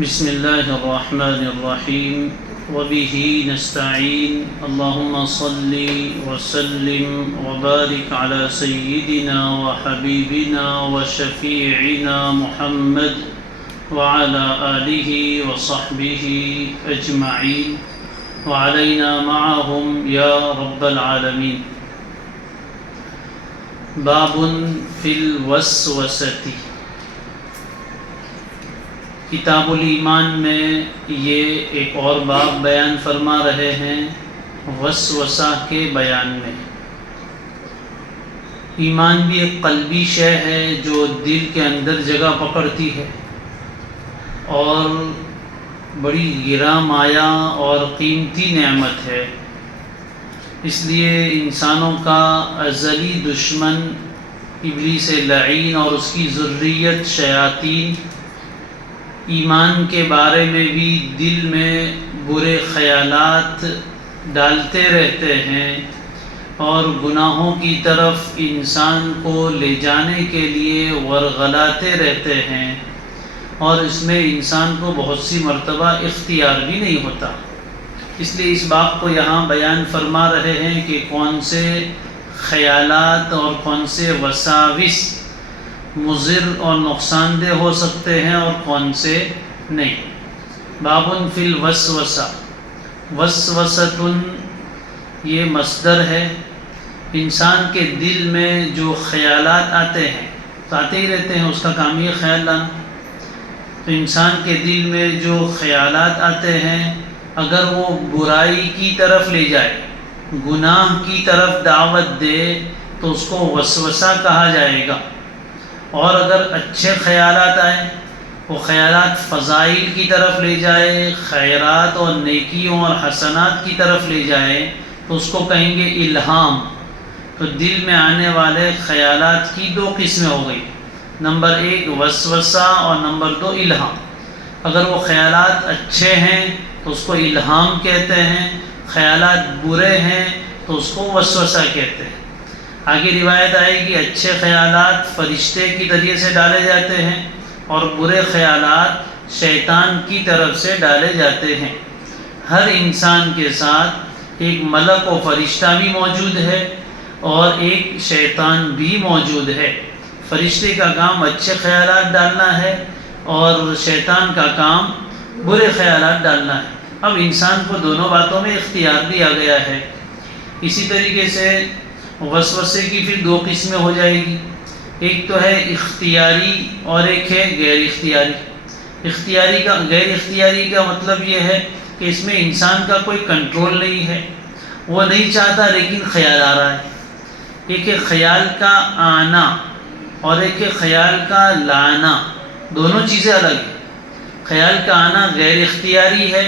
بسم اللہ الرحمن الرحیم وبہ نستعین اللہم صل وسلم وبارک علی سیدنا وحبیبنا وشفیعنا محمد وعلی آلہ وصحبہ اجمعین وعلینا معہم یا رب العالمین۔ باب فی الوسوسۃ۔ کتاب الایمان میں یہ ایک اور باب بیان فرما رہے ہیں وسوسہ کے بیان میں۔ ایمان بھی ایک قلبی شے ہے جو دل کے اندر جگہ پکڑتی ہے اور بڑی گراں مایہ اور قیمتی نعمت ہے۔ اس لیے انسانوں کا ازلی دشمن ابلیس لعین اور اس کی ذریت شیاطین ایمان کے بارے میں بھی دل میں برے خیالات ڈالتے رہتے ہیں اور گناہوں کی طرف انسان کو لے جانے کے لیے ورغلاتے رہتے ہیں، اور اس میں انسان کو بہت سی مرتبہ اختیار بھی نہیں ہوتا۔ اس لیے اس بات کو یہاں بیان فرما رہے ہیں کہ کون سے خیالات اور کون سے وساوس مضر اور نقصان دہ ہو سکتے ہیں اور کون سے نہیں۔ باب فی الوسوسہ۔ وسوسۃ یہ مصدر ہے۔ انسان کے دل میں جو خیالات آتے ہیں تو آتے ہی رہتے ہیں، اس کا کام یہ خیال لانا۔ تو انسان کے دل میں جو خیالات آتے ہیں اگر وہ برائی کی طرف لے جائے، گناہ کی طرف دعوت دے تو اس کو وسوسہ کہا جائے گا، اور اگر اچھے خیالات آئیں، وہ خیالات فضائل کی طرف لے جائے، خیرات اور نیکیوں اور حسنات کی طرف لے جائے تو اس کو کہیں گے الہام۔ تو دل میں آنے والے خیالات کی دو قسمیں ہو گئی، نمبر ایک وسوسہ اور نمبر دو الہام۔ اگر وہ خیالات اچھے ہیں تو اس کو الہام کہتے ہیں، خیالات برے ہیں تو اس کو وسوسہ کہتے ہیں۔ آگے روایت آئے گی اچھے خیالات فرشتے کی ذریعے سے ڈالے جاتے ہیں اور برے خیالات شیطان کی طرف سے ڈالے جاتے ہیں۔ ہر انسان کے ساتھ ایک ملک و فرشتہ بھی موجود ہے اور ایک شیطان بھی موجود ہے۔ فرشتے کا کام اچھے خیالات ڈالنا ہے اور شیطان کا کام برے خیالات ڈالنا ہے۔ اب انسان کو دونوں باتوں میں اختیار دیا گیا ہے۔ اسی طریقے سے وسوسے کی پھر دو قسمیں ہو جائے گی، ایک تو ہے اختیاری اور ایک ہے غیر اختیاری۔ غیر اختیاری کا مطلب یہ ہے کہ اس میں انسان کا کوئی کنٹرول نہیں ہے، وہ نہیں چاہتا لیکن خیال آ رہا ہے۔ ایک ہے خیال کا آنا اور ایک ہے خیال کا لانا، دونوں چیزیں الگ ہیں۔ خیال کا آنا غیر اختیاری ہے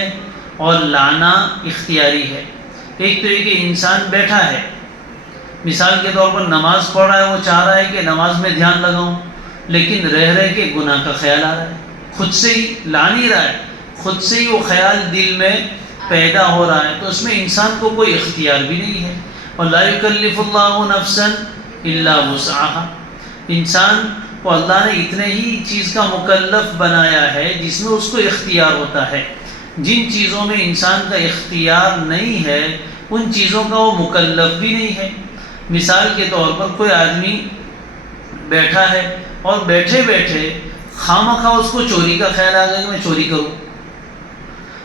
اور لانا اختیاری ہے۔ ایک تو یہ کہ انسان بیٹھا ہے، مثال کے طور پر نماز پڑھ رہا ہے، وہ چاہ رہا ہے کہ نماز میں دھیان لگاؤں، لیکن رہ کے گناہ کا خیال آ رہا ہے، خود سے ہی لا نہیں رہا ہے، خود سے ہی وہ خیال دل میں پیدا ہو رہا ہے، تو اس میں انسان کو کوئی اختیار بھی نہیں ہے۔ اور لا یکلف اللہ نفسا الا وسعها، انسان کو اللہ نے اتنے ہی چیز کا مکلف بنایا ہے جس میں اس کو اختیار ہوتا ہے۔ جن چیزوں میں انسان کا اختیار نہیں ہے ان چیزوں کا وہ مکلف بھی نہیں ہے۔ مثال کے طور پر کوئی آدمی بیٹھا ہے اور بیٹھے بیٹھے خواہ اس کو چوری کا خیال آ گیا کہ میں چوری کروں،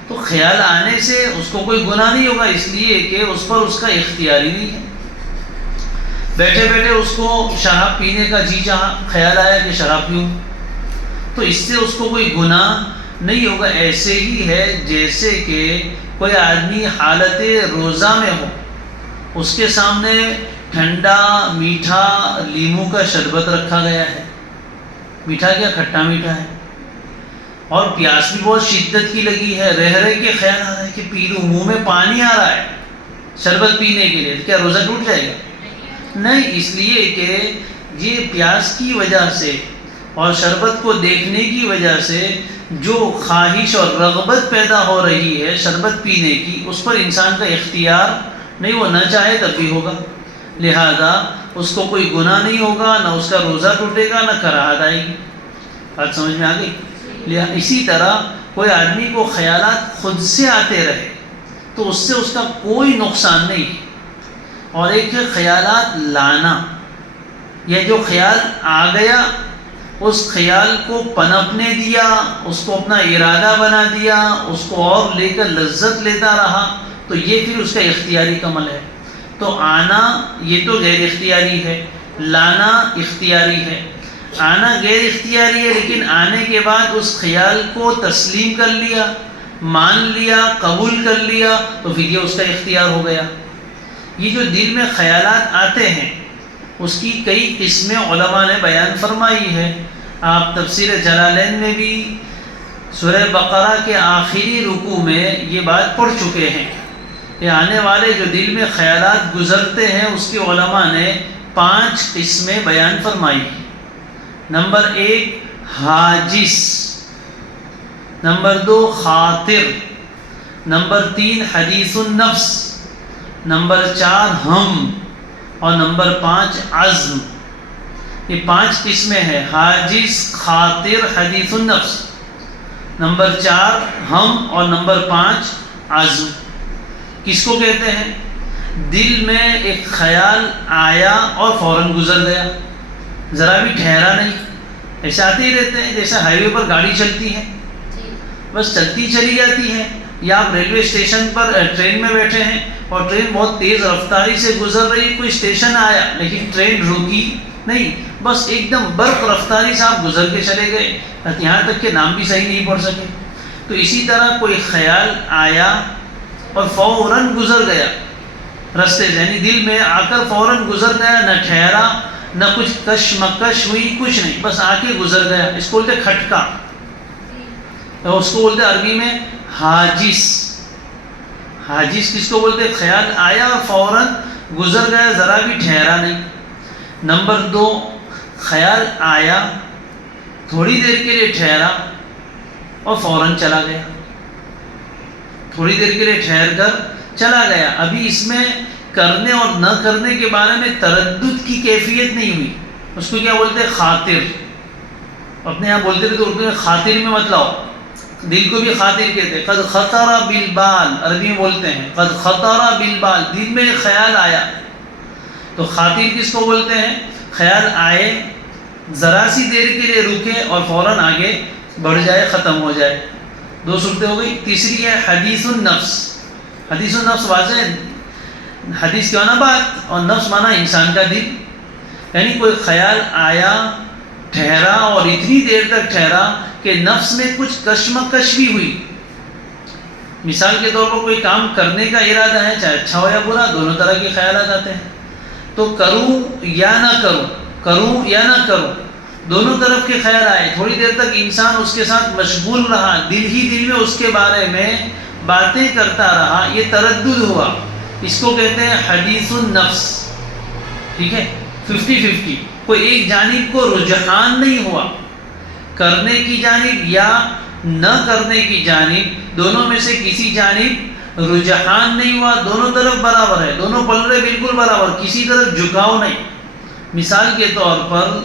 تو خیال آنے سے اس کو کوئی گناہ نہیں ہوگا، اس لیے کہ اس پر اس کا اختیار ہی نہیں ہے۔ بیٹھے بیٹھے اس کو شراب پینے کا جی چاہا، خیال آیا کہ شراب پیوں، تو اس سے اس کو کوئی گناہ نہیں ہوگا۔ ایسے ہی ہے جیسے کہ کوئی آدمی حالت روزہ میں ہو، اس کے سامنے ٹھنڈا میٹھا لیموں کا شربت رکھا گیا ہے، میٹھا کیا کھٹا میٹھا ہے، اور پیاس بھی بہت شدت کی لگی ہے، رہ کے خیال آ رہا ہے کہ پی لوں، منہ میں پانی آ رہا ہے شربت پینے کے لیے، کیا روزہ ٹوٹ جائے گا؟ نہیں، اس لیے کہ یہ پیاس کی وجہ سے اور شربت کو دیکھنے کی وجہ سے جو خواہش اور رغبت پیدا ہو رہی ہے شربت پینے کی، اس پر انسان کا اختیار نہیں، وہ نہ چاہے تب بھی ہوگا، لہذا اس کو کوئی گناہ نہیں ہوگا، نہ اس کا روزہ ٹوٹے گا، نہ کراہت آئے گی۔ بات سمجھ میں آ گئی؟ اسی طرح کوئی آدمی کو خیالات خود سے آتے رہے تو اس سے اس کا کوئی نقصان نہیں ہے، اور ایک ہے خیالات لانا، یہ جو خیال آ گیا اس خیال کو پنپنے دیا، اس کو اپنا ارادہ بنا دیا، اس کو اور لے کر لذت لیتا رہا، تو یہ پھر اس کا اختیاری عمل ہے۔ تو آنا یہ تو غیر اختیاری ہے، لانا اختیاری ہے۔ آنا غیر اختیاری ہے، لیکن آنے کے بعد اس خیال کو تسلیم کر لیا، مان لیا، قبول کر لیا، تو پھر یہ اس کا اختیار ہو گیا۔ یہ جو دل میں خیالات آتے ہیں اس کی کئی قسمیں علماء نے بیان فرمائی ہے۔ آپ تفسیر جلالین میں بھی سورہ بقرہ کے آخری رکوع میں یہ بات پڑھ چکے ہیں کہ آنے والے جو دل میں خیالات گزرتے ہیں اس کی علماء نے 5 قسمیں بیان فرمائی ہیں۔ نمبر 1 حاجس، نمبر 2 خاطر، نمبر 3 حدیث النفس، نمبر 4 ہم، اور نمبر 5 عزم۔ یہ 5 قسمیں ہیں، حاجس، خاطر، حدیث النفس، نمبر 4 ہم، اور نمبر 5 عزم۔ کس کو کہتے ہیں؟ دل میں ایک خیال آیا اور فوراً گزر گیا، ذرا بھی ٹھہرا نہیں۔ ایسے آتے ہی رہتے ہیں، جیسے ہائی وے پر گاڑی چلتی ہے، بس چلتی چلی جاتی ہے، یا آپ ریلوے اسٹیشن پر ٹرین میں بیٹھے ہیں اور ٹرین بہت تیز رفتاری سے گزر رہی، کوئی اسٹیشن آیا لیکن ٹرین رکی نہیں، بس ایک دم برق رفتاری سے آپ گزر کے چلے گئے، یہاں تک کہ نام بھی صحیح نہیں پڑھ سکے۔ تو اسی طرح کوئی خیال آیا اور فوراً گزر گیا رستے سے، یعنی دل میں آ کر فوراً گزر گیا، نہ ٹھہرا، نہ کچھ کشمکش ہوئی، کچھ نہیں، بس آ کے گزر گیا، اس کو بولتے کھٹکا، اس کو بولتے عربی میں حاجس۔ حاجس کس کو بولتے؟ خیال آیا اور فوراً گزر گیا، ذرا بھی ٹھہرا نہیں۔ نمبر 2 خیال آیا، تھوڑی دیر کے لیے ٹھہرا اور فوراً چلا گیا، تھوڑی دیر کے لیے ٹھہر کر چلا گیا، ابھی اس میں کرنے اور نہ کرنے کے بارے میں تردد کی کیفیت نہیں ہوئی، اس کو کیا بولتے؟ خاطر۔ اپنے یہاں بولتے تھے تو اردو میں خاطر میں مت لاؤ، دل کو بھی خاطر کہتے ہیں۔ قد خطر بالبال، عربی میں بولتے ہیں قد خطر بالبال، دل میں خیال آیا، تو خاطر کس کو بولتے ہیں؟ خیال آئے، ذرا سی دیر کے لیے رکے اور فوراً آگے بڑھ جائے، ختم ہو جائے۔ 2 صورتیں ہو گئی۔ تیسری ہے حدیث النفس۔ حدیث النفس واضح، حدیث کیا معنی بات، اور نفس معنی انسان کا دل، یعنی کوئی خیال آیا، ٹھہرا اور اتنی دیر تک ٹھہرا کہ نفس میں کچھ کشمکش بھی ہوئی۔ مثال کے طور پر کوئی کام کرنے کا ارادہ ہے، چاہے اچھا ہو یا برا، دونوں طرح کے خیالات آتے ہیں، تو کروں یا نہ کروں، کروں یا نہ کروں، دونوں طرف کے خیال آئے، تھوڑی دیر تک انسان اس کے ساتھ مشغول رہا، دل ہی دل میں اس کے بارے میں باتیں کرتا رہا، یہ تردد ہوا، اس کو کہتے ہیں حدیث النفس۔ ٹھیک ہے، 50-50، کوئی ایک جانب کو رجحان نہیں ہوا، کرنے کی جانب یا نہ کرنے کی جانب، دونوں میں سے کسی جانب رجحان نہیں ہوا، دونوں طرف برابر ہے، دونوں پلڑے بالکل برابر، کسی طرف جھکاؤ نہیں۔ مثال کے طور پر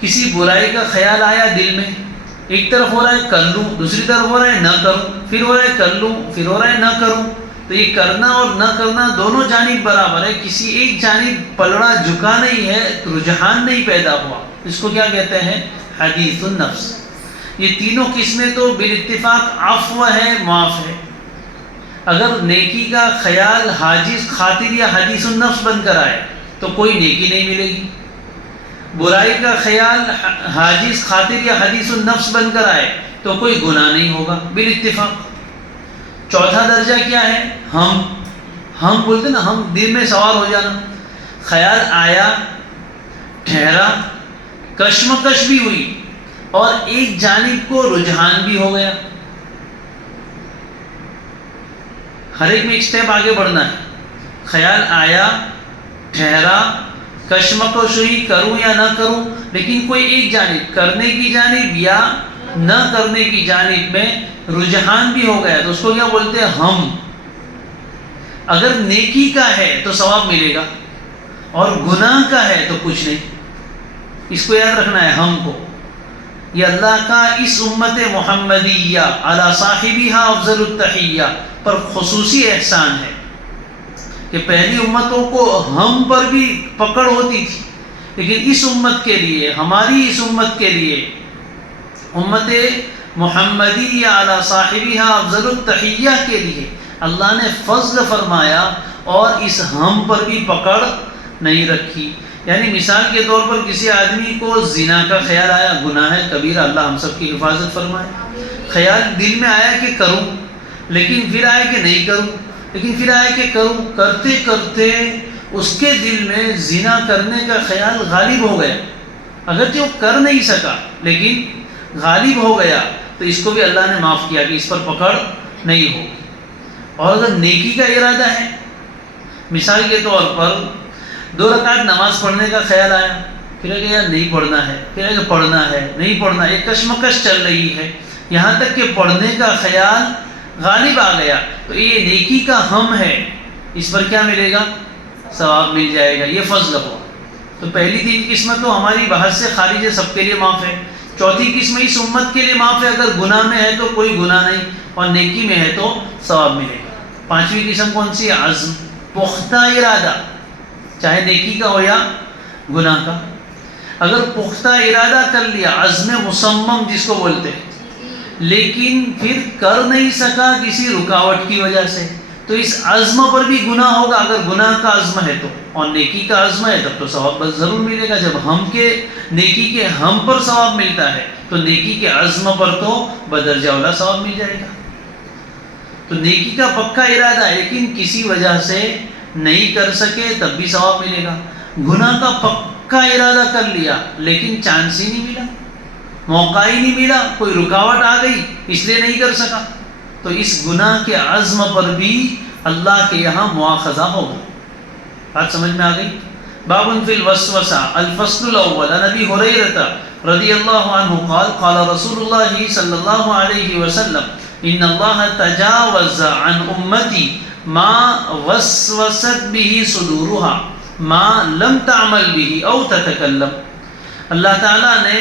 کسی برائی کا خیال آیا دل میں، ایک طرف ہو رہا ہے کر لوں، دوسری طرف ہو رہا ہے نہ کروں، پھر ہو رہا ہے کر لوں، پھر ہو رہا ہے نہ کروں، تو یہ کرنا اور نہ کرنا دونوں جانب برابر ہے، کسی ایک جانب پلڑا جھکا نہیں ہے، رجحان نہیں پیدا ہوا، اس کو کیا کہتے ہیں؟ حدیث النفس۔ یہ تینوں قسمیں تو بالاتفاق عفو ہے، معاف ہے۔ اگر نیکی کا خیال حاجز، خاطر یا حدیث النفس بن کر آئے تو کوئی نیکی نہیں ملے گی، برائی کا خیال حاجز، خاطر یا حدیث النفس بن کر آئے تو کوئی گناہ نہیں ہوگا بالاتفاق۔ چوتھا درجہ کیا ہے؟ ہم بولتے نا، ہم دل میں سوار ہو جانا، خیال آیا، ٹھہرا، کشمکش بھی ہوئی اور ایک جانب کو رجحان بھی ہو گیا۔ ہر ایک میں ایک سٹیپ آگے بڑھنا ہے، خیال آیا، ٹھہرا، کشمکش ہوئی، کروں یا نہ کروں، لیکن کوئی ایک جانب، کرنے کی جانب یا نہ کرنے کی جانب میں رجحان بھی ہو گیا، تو اس کو کیا بولتے ہیں؟ ہم۔ اگر نیکی کا ہے تو ثواب ملے گا اور گناہ کا ہے تو کچھ نہیں، اس کو یاد رکھنا ہے ہم کو۔ یہ اللہ کا اس امت محمدیہ علی صاحبہا افضل التحیہ پر خصوصی احسان ہے کہ پہلی امتوں کو ہم پر بھی پکڑ ہوتی تھی، لیکن اس امت کے لیے، ہماری اس امت کے لیے، امت محمدیہ علی صاحبہا افضل التحیہ کے لیے اللہ نے فضل فرمایا اور اس ہم پر بھی پکڑ نہیں رکھی۔ یعنی مثال کے طور پر کسی آدمی کو زنا کا خیال آیا، گناہ ہے کبیرہ، اللہ ہم سب کی حفاظت فرمائے، خیال دل میں آیا کہ کروں، لیکن پھر آیا کہ نہیں کروں، لیکن پھر آیا کہ کروں، کرتے کرتے اس کے دل میں زنا کرنے کا خیال غالب ہو گیا، اگرچہ وہ کر نہیں سکا لیکن غالب ہو گیا، تو اس کو بھی اللہ نے معاف کیا کہ اس پر پکڑ نہیں ہوگی۔ اور اگر نیکی کا ارادہ ہے، مثال کے طور پر 2 رکعت نماز پڑھنے کا خیال آیا، پھر ہے کہ یار نہیں پڑھنا ہے، پھر ہے کہ پڑھنا ہے، نہیں پڑھنا، ایک کشمکش چل رہی ہے، یہاں تک کہ پڑھنے کا خیال غالب آ گیا، تو یہ نیکی کا ہم ہے، اس پر کیا ملے گا؟ ثواب مل جائے گا، یہ فضل ہو۔ تو پہلی 3 قسمت تو ہماری بحث سے خارج ہے، سب کے لیے معاف ہے۔ چوتھی قسم اس امت کے لیے معاف ہے، اگر گناہ میں ہے تو کوئی گناہ نہیں، اور نیکی میں ہے تو ثواب ملے گا۔ 5ویں قسم کون سی ہے؟ عزم، پختہ ارادہ، چاہے نیکی کا ہو یا گناہ کا۔ اگر پختہ ارادہ کر لیا، عزم مصمم جس کو بولتے ہیں، لیکن پھر کر نہیں سکا کسی رکاوٹ کی وجہ سے، تو اس عزم پر بھی گناہ ہوگا اگر گناہ کا عزم ہے تو، اور نیکی کا عزم ہے تب تو ثواب بس ضرور ملے گا۔ جب ہم کے نیکی کے ہم پر ثواب ملتا ہے تو نیکی کے عزم پر تو بدرجہ اولا ثواب مل جائے گا۔ تو نیکی کا پکا ارادہ ہے لیکن کسی وجہ سے نہیں کر سکے تب بھی ثواب ملے گا۔ گناہ کا پکا ارادہ کر لیا لیکن چانس ہی نہیں ملا، موقع ہی نہیں ملا، کوئی رکاوٹ آ گئی اس لیے نہیں کر سکا، تو اس گناہ کے عزم پر بھی اللہ کے یہاں مواخذہ ہوگا۔ بات سمجھ میں آ گئی؟ باب فی الوسوسہ، الفصل الاول، عن ابی ہریرہ رضی اللہ عنہ قال قال رسول اللہ صلی اللہ علیہ وسلم ان اللہ تجاوز عن امتی ما وسوست به صدورها ما لم تعمل به او تتکلم۔ اللہ تعالیٰ نے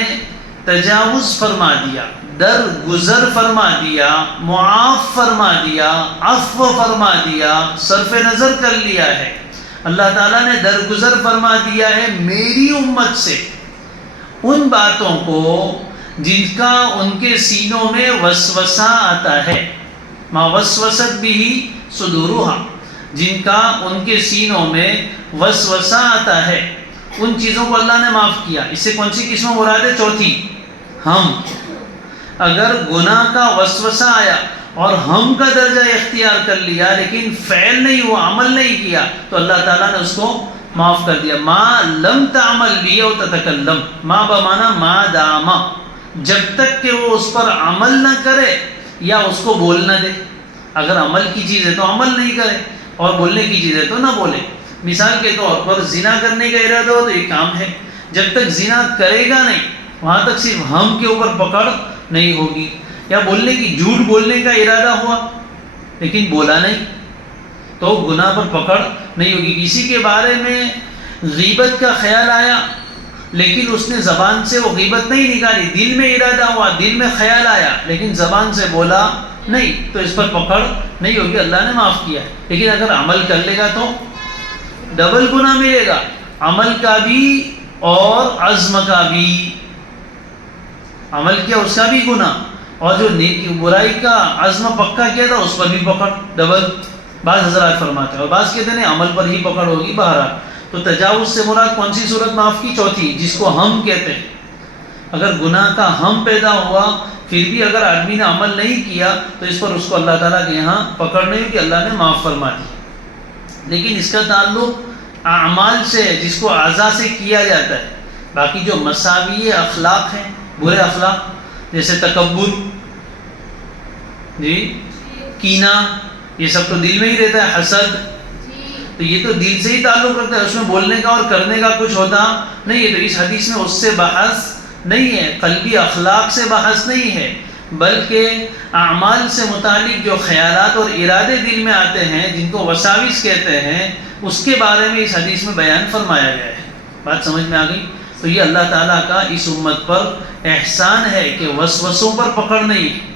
تجاوز فرما دیا، درگزر فرما دیا، معاف فرما دیا، عفو فرما دیا، صرف نظر کر لیا ہے۔ اللہ تعالیٰ نے درگزر فرما دیا ہے میری امت سے ان باتوں کو جن کا ان کے سینوں میں وسوسہ آتا ہے، ما وسوست بھی صدورها، جن کا ان کے سینوں میں وسوسہ آتا ہے، ان چیزوں کو اللہ نے معاف کیا۔ اس سے کون سی قسم مراد ہے؟ چوتھی، ہم۔ اگر گناہ کا وسوسہ آیا اور ہم کا درجہ اختیار کر لیا لیکن فعل نہیں ہوا، عمل نہیں کیا، تو اللہ تعالیٰ نے اس کو معاف کر دیا۔ ما لم تعمل بھی او تتکلم، ما بمانا ما داما، جب تک کہ وہ اس پر عمل نہ کرے یا اس کو بول نہ دے۔ اگر عمل کی چیز ہے تو عمل نہیں کرے، اور بولنے کی چیز ہے تو نہ بولے۔ مثال کے طور پر زنا کرنے کا ارادہ ہو تو یہ کام ہے، جب تک زنا کرے گا نہیں وہاں تک صرف ہم کے اوپر پکڑ نہیں ہوگی۔ یا بولنے کی، جھوٹ بولنے کا ارادہ ہوا لیکن بولا نہیں تو گناہ پر پکڑ نہیں ہوگی۔ کسی کے بارے میں غیبت کا خیال آیا لیکن اس نے زبان سے وہ غیبت نہیں نکالی، دل میں ارادہ ہوا، دل میں خیال آیا لیکن زبان سے بولا نہیں، تو اس پر پکڑ نہیں ہوگی، اللہ نے معاف کیا۔ لیکن اگر عمل کر لے گا تو ڈبل گناہ ملے گا، عمل کا بھی اور عزم کا بھی۔ عمل کیا اس کا بھی گناہ، اور جو نیکی برائی کا عزم پکا کیا تھا اس پر بھی پکڑ ڈبل۔ بعض حضرات فرماتے ہیں، اور بعض کہتے ہیں عمل پر ہی پکڑ ہوگی۔ بہرحال تو تجاوز سے مراد کون سی صورت معاف کی؟ چوتھی، جس کو ہم کہتے ہیں۔ اگر گناہ کا ہم پیدا ہوا پھر بھی اگر آدمی نے عمل نہیں کیا تو اس پر اس کو اللہ تعالیٰ کے یہاں پکڑ نہیں ہوگی، اللہ نے معاف فرما دی۔ لیکن اس کا تعلق اعمال سے ہے جس کو اعضاء سے کیا جاتا ہے۔ باقی جو مساوی اخلاق ہیں، برے اخلاق، جیسے تکبر، جی، کینہ، یہ سب تو دل میں ہی رہتا ہے، حسد، تو یہ تو دل سے ہی تعلق رکھتا ہے، اس میں بولنے کا اور کرنے کا کچھ ہوتا نہیں ہے۔ تو اس حدیث میں اس سے بحث نہیں ہے، قلبی اخلاق سے بحث نہیں ہے، بلکہ اعمال سے متعلق جو خیالات اور ارادے دل میں آتے ہیں جن کو وساوس کہتے ہیں، اس کے بارے میں اس حدیث میں بیان فرمایا گیا ہے۔ بات سمجھ میں آ گئی؟ تو یہ اللہ تعالیٰ کا اس امت پر احسان ہے کہ وسوسوں پر پکڑ نہیں ہے۔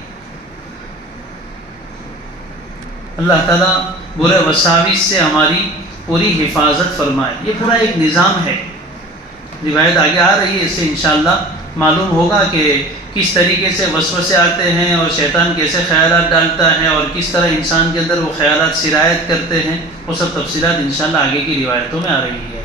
اللہ تعالیٰ برے وساوس سے ہماری پوری حفاظت فرمائے۔ یہ پورا ایک نظام ہے، روایت آگے آ رہی ہے، اس سے انشاءاللہ معلوم ہوگا کہ کس طریقے سے وسوسے آتے ہیں اور شیطان کیسے خیالات ڈالتا ہے اور کس طرح انسان کے اندر وہ خیالات سرایت کرتے ہیں، وہ سب تفصیلات انشاءاللہ آگے کی روایتوں میں آ رہی ہے۔